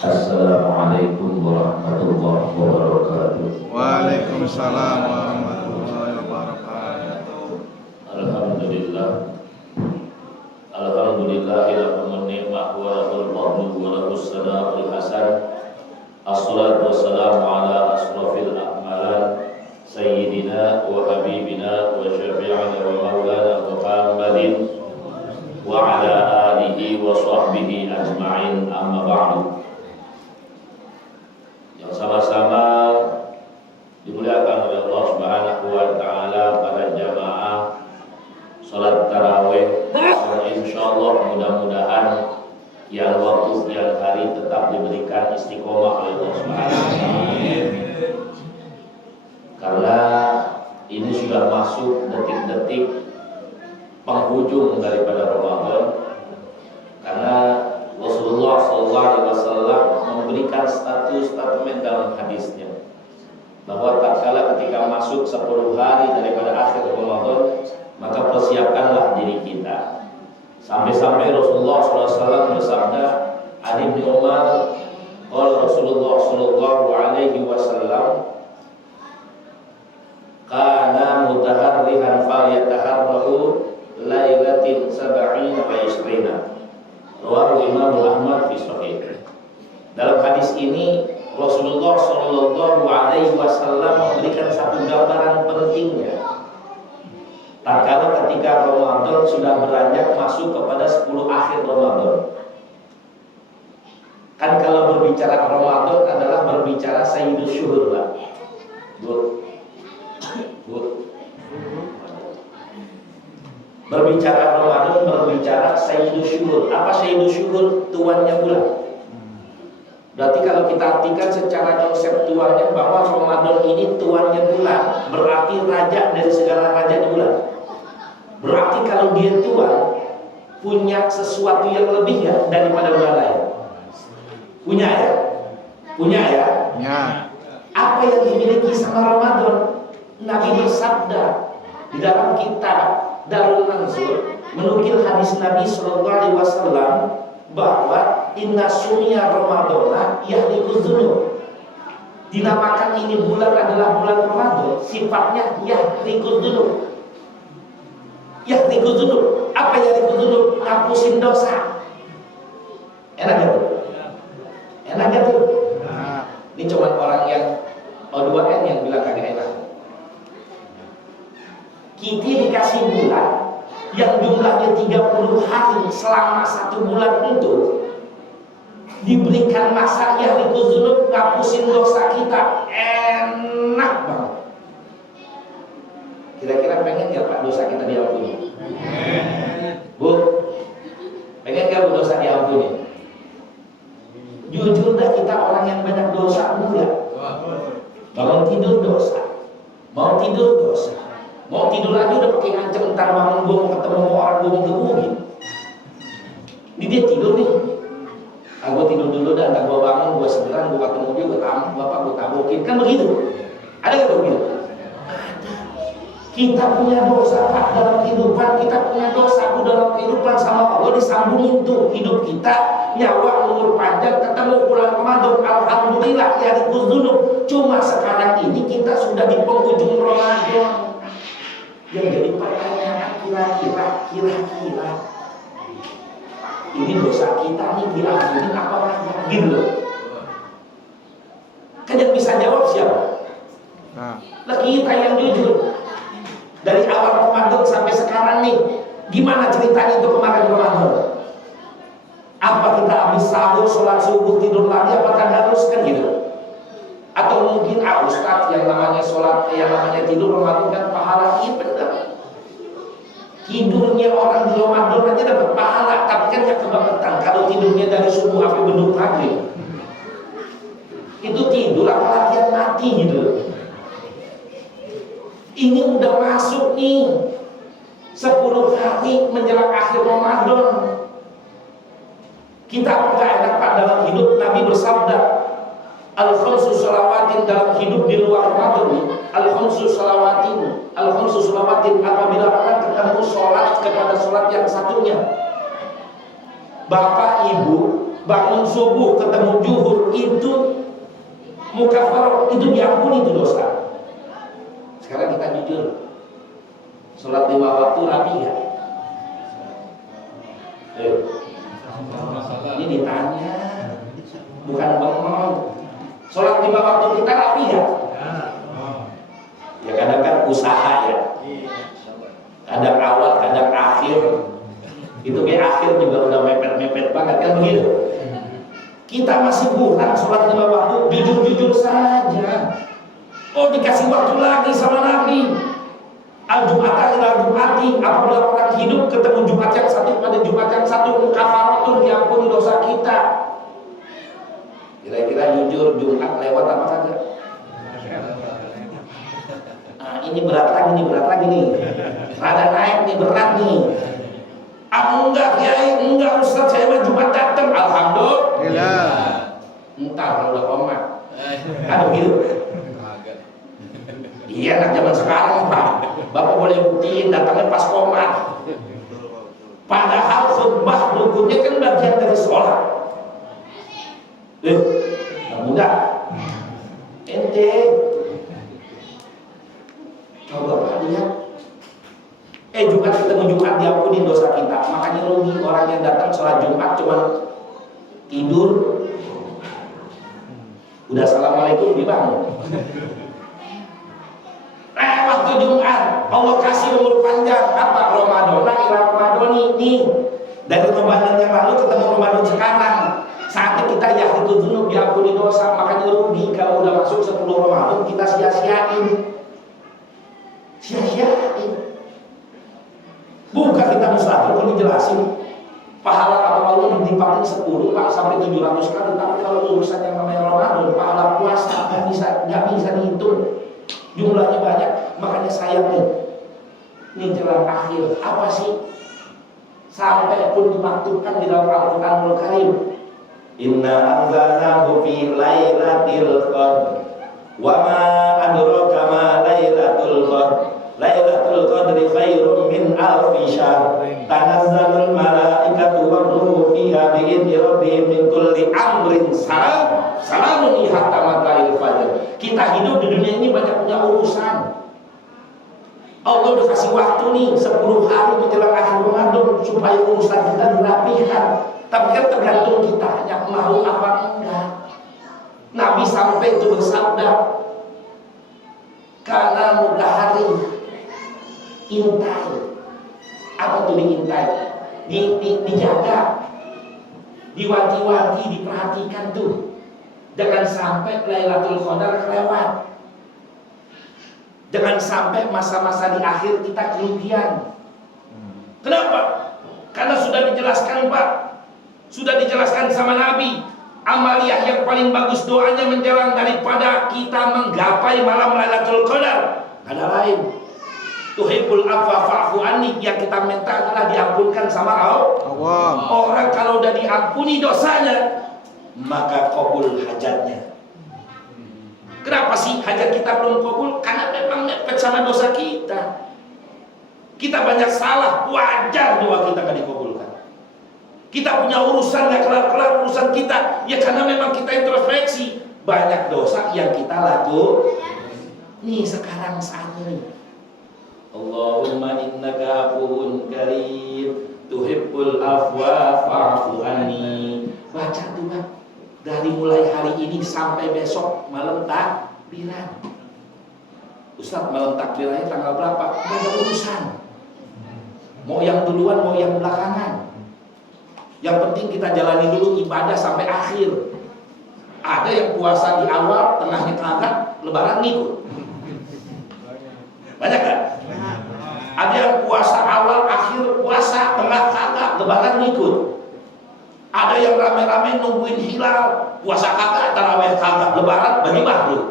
Assalamualaikum warahmatullahi wabarakatuh. Waalaikumsalam warahmatullahi wabarakatuh. Alhamdulillah. Alhamdulillahillahu ni'mah wa lahul fadlu wa lahus sana'ul hasan. Assalatu wassalamu ala asrafil a'malan sayyidina wa habibina wa syafi'ina wa maulana Muhammadin wa ala alihi wa sahbihi ajma'in, amma ba'du. Yang sama-sama dimuliakan oleh Allah Subhanahu wa taala, pada jamaah salat tarawih, insyaallah mudah-mudahan yang waktu yang hari tetap diberikan istiqomah oleh Allah Subhanahu wa taala. Karena ini sudah masuk detik-detik penghujung daripada Ramadan. Karena Rasulullah SAW memberikan statement dalam hadisnya bahwa tatkala ketika masuk 10 hari daripada akhir Ramadan, maka persiapkanlah diri kita. Sampai-sampai Rasulullah SAW bersabda, Ali bin Umar, qala Rasulullah SAW, kana mutaharrihan falyataharrahu lailatin sab'ina wa ishrina. Rawahu Imam Ahmad fi Sahih. Dalam hadis ini Rasulullah SAW memberikan satu gambaran pentingnya. Tatkala ketika Ramadan sudah beranjak masuk kepada 10 akhir Ramadan. Kan kalau berbicara Ramadan adalah berbicara Sayyidus Syuhur, Pak. Berbicara Ramadan, berbicara Sayyidus Syuhur. Apa Sayyidus Syuhur? Tuannya bulan. Berarti kalau kita artikan secara konseptualnya bahwa Ramadan ini tuannya bulan, berarti raja dari segala raja di bulan. Berarti kalau dia tuan, punya sesuatu yang lebih ya daripada bulan lain. Punya ya? Punya ya? Ya. Apa yang dimiliki sama Ramadan? Nabi bersabda di dalam kitab Darul Mansur, menukil hadis Nabi SAW bahwa inna sunya Ramadana yahdiquz dzunub. Dinamakan ini bulan adalah bulan Ramadan, sifatnya yahdiquz dzunub. Yahdiquz dzunub. Apa yahdiquz dzunub? Ngapusin dosa. Enak gak tuh? Enak gak tuh? Ini cuma orang yang O2N yang bilang kagak enak. Kita dikasih bulan yang jumlahnya 30 hari selama 1 bulan itu, diberikan masa yang dikuzunub ngapusin dosa kita. Enak banget. Kira-kira pengen gak Pak dosa kita diampuni? Bu, pengen gak Bu dosa diampuni? Jujur dah, kita orang yang banyak dosa enggak? Bangun tidur dosa, mau tidur dosa, mau tidur lagi udah pakai ngancem, ntar bangun gue mau ketemu orang, gue mau gebukin. Ini dia tidur nih, gue tidur dulu dah, ntar gue bangun, gue segeran, gue ketemu dia, gue tamu bapak, gue tabokin. Kan begitu? Ada gak begitu? Kita punya dosa Pak dalam kehidupan, kita punya dosa Bu dalam kehidupan sama Allah. Disambungin tuh hidup kita, nyawa, umur panjang, ketemu bulan Ramadan, alhamdulillah ya dikuzunub. Cuma sekarang ini kita sudah di penghujung Ramadan. Yang jadi pertanyaan, kira-kira ini dosa kita nih diampuni apa enggak? Gitu loh. Kan yang bisa jawab siapa? Lah kita yang jujur. Dari awal Ramadan sampai sekarang nih, gimana ceritanya itu kemarin Ramadan? Apa kita habis sahur, sholat subuh, tidur lagi, apakah harus kan gitu? Atau mungkin Ustaz, yang namanya sholat, yang namanya tidur Ramadan kan pahala? Iya benar. Tidurnya orang di Ramadan aja dapat pahala, tapi kan gak kebangetan. Kalau tidurnya dari subuh sampai beduk maghrib, itu tidur apalagi yang mati gitu. Ini udah masuk nih 10 hari menjelang akhir Ramadan. Kita enggak enak Pak dalam hidup. Nabi bersabda, al-khamsu salawatin dalam hidup di luar Ramadan. Al-khamsu salawatin, al-khamsu salawatin, apabila orang ketemu sholat kepada sholat yang satunya. Bapak ibu bangun subuh ketemu zuhur itu mukafarah, itu diampuni itu dosa. Sekarang kita jujur, sholat 5 waktu rapi gak? Ini ditanya, bukan bengong. Sholat 5 waktu kita rapi gak? Ya kadang kan usaha ya, kadang awal, kadang akhir. Itu kayak akhir juga udah mepet-mepet banget kan begitu. Kita masih kurang sholat 5 waktu, jujur-jujur saja. Oh, dikasih waktu lagi sama Nabi. Al-Jum'atan ila Jum'ati, apabila orang hidup ketemu Jumat yang satu pada Jumat yang satu, kafaratun, diampuni dosa kita. Kira-kira jujur Jumat lewat apa kagak? Nah, ini berat lagi nih. Rada naik nih, berat nih. Enggak Kiai, enggak Ustaz, saya mah Jumat datang, alhamdulillah. Entar kalau udah komat. Ada begitu? Iya, anak zaman sekarang Pak. Bapak boleh buktiin datangnya pas komat. Padahal khutbah rukunnya kan bagian dari sholat. Enggak. Ente coba Pak lihat. Jumat ketemu Jumat diampuni dosa kita. Makanya rugi orang yang datang sholat Jumat cuma tidur. Udah assalamualaikum dibangun. Waktu Jumat Allah kasih umur panjang. Apa? Ramadan ila Ramadan ini. Dari Ramadan yang lalu ketemu Ramadan sekarang. Saatnya kita yahudu dzunub, diampuni dosa. Makanya rugi kalau udah masuk 10 Ramadan kita sia-siain. Bukan kita mustahil kalau dijelasin pahala apa Allah ditimpatin 10 Pak sampai 700 kali. Tapi kalau urusan yang namanya Ramadan, pahala puasa nggak bisa dihitung, jumlahnya banyak. Makanya sayang nih jelang akhir apa sih sampai pun dimaktubkan di dalam Al-Qur'anul Karim, inna anzalnahu fi lailatul qadr wa ma adraka ma lailatul qadr. Lailatul Qadri khairum min alfi syahr. Tanazzalul malaikatu war-ruhu fiha bi'izni rabbihim min kulli amrin salam. Salamun hatta matla'il fajr. Kita hidup di dunia ini banyak punya urusan. Allah udah kasih waktu nih 10 hari menjelang akhir Ramadan supaya urusan kita dirapihkan. Tapi kan tergantung kita yang mau apa enggak. Nabi sampai itu bersabda, karena mudahari intai. Apa tuh diintai? Dijaga, diwanti-wanti, diperhatikan tuh. Jangan sampai Lailatul Qadar kelewat. Jangan sampai masa-masa di akhir kita kerugian. Kenapa? Karena sudah dijelaskan Pak, sudah dijelaskan sama Nabi. Amaliyah yang paling bagus doanya menjelang daripada kita menggapai malam Lailatul Qadar. Ada lain. Tuhibbul afwa fa'fu anni, yang kita minta adalah diampunkan sama Allah. Orang kalau udah diampuni dosanya, maka kabul hajatnya. Kenapa sih hajat kita belum kabul? Karena memang mepet sama dosa kita. Kita banyak salah, wajar doa kita gak dikabulkan. Kita punya urusan gak kelar-kelar urusan kita, ya karena memang kita introspeksi. Banyak dosa yang kita lakukan. Nih sekarang saatnya nih, Allahumma innaka afuwun karim tuhibbul afwa fa'fu anni. Baca tuh Pak, dari mulai hari ini sampai besok malam takbiran. Ustaz, malam takbirannya tanggal berapa? Gak ada urusan. Mau yang duluan, mau yang belakangan. Yang penting kita jalani dulu ibadah sampai akhir. Ada yang puasa di awal, tengahnya kagak, lebaran ngikut. Banyak kan? Ada yang puasa awal, akhir puasa, tengah kagak, lebaran ngikut. Ada yang rame-rame nungguin hilal, puasa kagak, tarawih kagak, lebaran bagi makhluk.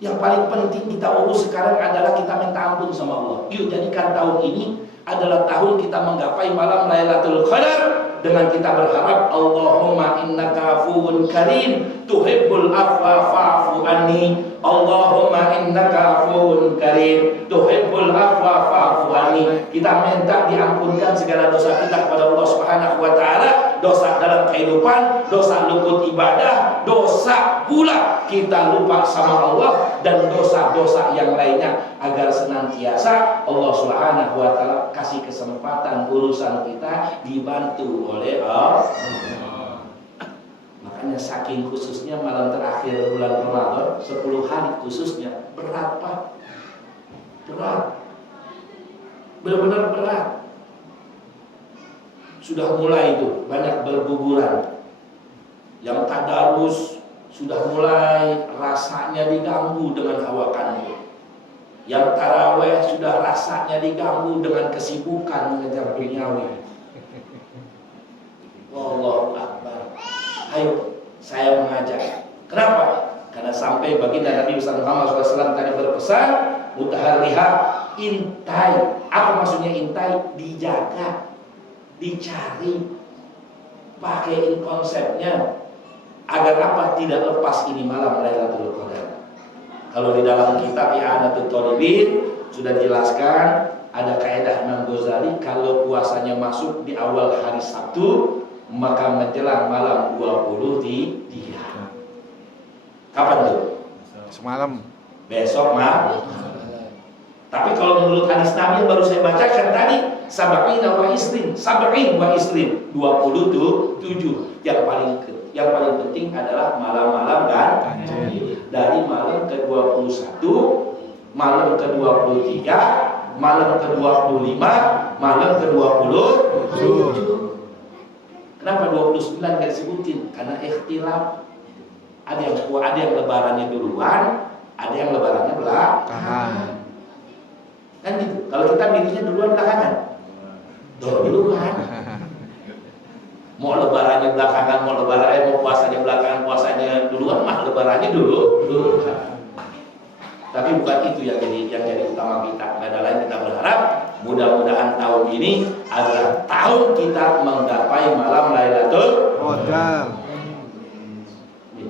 Yang paling penting kita urus sekarang adalah kita minta ampun sama Allah. Yuk jadikan tahun ini adalah tahun kita menggapai malam Lailatul Qadar dengan kita berharap Allahumma innaka afuwun karim tuhibbul afwa fa'fu anni. Allahumma innaka afuwun karim tuhibbul afwa fa'fu anni. Kita minta diampunkan segala dosa kita kepada Allah Subhanahu wa taala dalam kehidupan, dosa luput ibadah, dosa pula kita lupa sama Allah, dan dosa-dosa yang lainnya, agar senantiasa Allah Subhanahu wa Ta'ala kasih kesempatan urusan kita dibantu oleh Allah. Makanya saking khususnya malam terakhir bulan Ramadan, 10 hari khususnya berat Pak, berat, benar-benar berat. Sudah mulai itu banyak berguguran, yang tadarus sudah mulai rasanya diganggu dengan hawa kandu, yang taraweh sudah rasanya diganggu dengan kesibukan mengejar duniawi. Wallahu akbar. Ayo, saya mengajak. Kenapa? Karena sampai baginda Nabi Muhammad SAW tadi berpesan, mutaharriha, intai. Apa maksudnya intai? Dijaga, dicari, pakaiin konsepnya agar apa? Tidak lepas ini malam Lailatul Qadar. Kalau di dalam kitab I'anatul Talibin sudah dijelaskan, ada kaidah Imam Ghazali, kalau puasanya masuk di awal hari Sabtu, maka menjelang malam 23. Kapan tuh? Semalam. Besok malam. Tapi kalau menurut hadis Nabi yang baru saya bacakan tadi, sab'in wa isrin, 27. Yang paling penting adalah malam-malam ganjil. Dari malam ke-21, malam ke-23, malam ke-25, malam ke-27. Kenapa 29 gak disebutin? Karena ikhtilaf. Ada yang lebarannya duluan, ada yang lebarannya belakangan. Kan gitu. Kalau kita milihnya duluan belakangan, duluan. Mau lebarannya belakangan, mau puasanya belakangan, puasanya duluan, mah lebarannya dulu. Tapi bukan itu yang jadi utama kita. Nggak ada lain, kita berharap mudah-mudahan tahun ini adalah tahun kita menggapai malam Lailatul Qadar.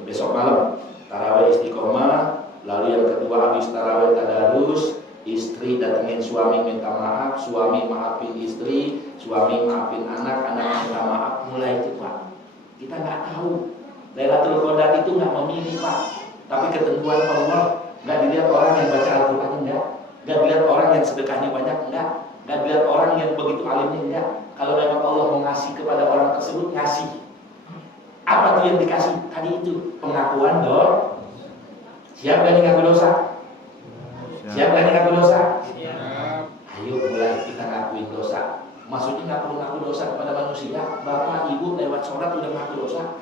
Besok malam tarawih istiqomah, lalu yang kedua habis tarawih tadarus, istri datengin suami minta maaf, suami maafin istri, suami maafin anak, anak minta maaf. Mulai itu Pak, kita nggak tahu Lailatul Qadar itu nggak memilih Pak, tapi ketentuan Allah. Nggak dilihat orang yang baca Al-Quran, nggak dilihat orang yang sedekahnya banyak, nggak dilihat orang yang begitu alimnya, enggak. Kalau memang Allah mau ngasih kepada orang tersebut, ngasih. Apa tuh yang dikasih? Tadi itu pengakuan dosa. Siap gak nih ngaku dosa? Siap gak nih ngaku dosa? Ayo mulai kita ngakuin dosa. Maksudnya nggak perlu ngaku dosa kepada manusia. Bapak, ibu lewat sholat udah ngaku dosa.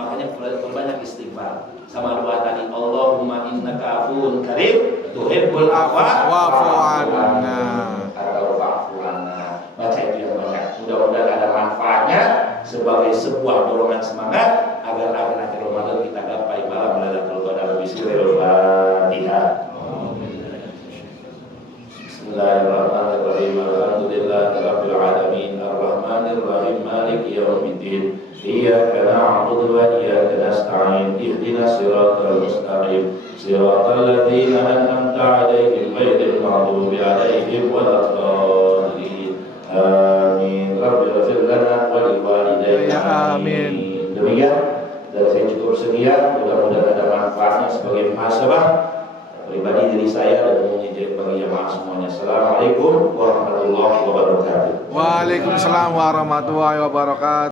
Makanya perbanyak istighfar. Sama doa tadi, Allahumma innaka afuwun karim tuhibbul afwa wa'fu anna, atau fa'fu anna. Baca itu yang banyak. Mudah-mudahan ada manfaatnya sebagai sebuah dorongan semangat agar akhir Ramadan kita gapai malam Lailatul Qadar. Bismillahirrahmanirrahim. Bismillahirrahmanirrahim. Alhamdulillahirabbil alamin, arrahmanirrahim, maliki yaumiddin. Iyyaka na'budu wa iyyaka nasta'in. Ihdinas siratal mustaqim. Siratal ladzina an'amta 'alaihim ghairil maghdubi 'alaihim waladdallin. Amin. Rabbighfir lana wa liwalidayna. Amin. Demikian dari saya cukup sekian. Mudah-mudahan ada manfaatnya sebagai muhasabah pribadi diri saya dan menjadi bagi jemaah semuanya. Assalamualaikum warahmatullahi wabarakatuh. Waalaikumsalam warahmatullahi wabarakatuh.